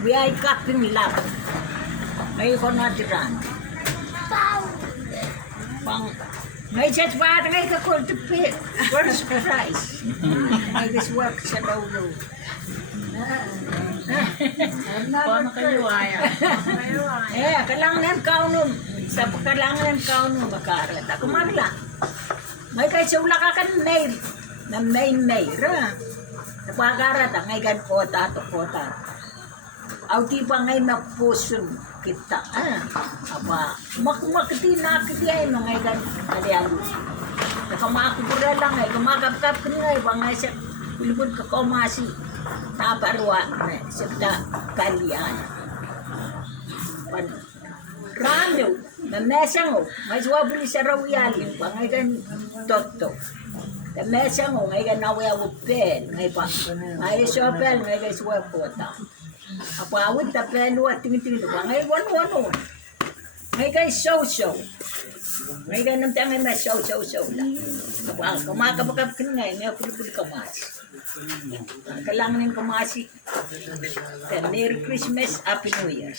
May kaping lang. May ko natiran. May just bad ngay ka ko to pay. First prize. May this work sa lolo. Paano kayo ayaw? Kalangan kaunom. Sa kalangan kaunom makarat. Ako marla. May kay sula ka kan mail. Na mail ra. Napakarat ang ngay gan kota to kota. Aw di pa ngay mapusun kita. Apa makmakti na kiti ay ngay gan alialo. Nakamakubura lang ay kumakapkap ko ngay bangay sa pilibod ka komasi. Taparwa na sabta kalian. Rano, na mesang o, may suwabuli sa rawiyali, ngay gan toto. Na mesang o, ngay gan nawawupin, ngay pa, ngay sopel, ngay gan suwapota. Apawid ta pelo at tingin-tingin pa, ngay wano-wano. Ngay gan show-show. Ngay gan nang tangin na show-show lang. Kumakabakab ka ngay, ngay pulipuli kamas. Kailangan ng kamasi. Merry Christmas, Happy New Year.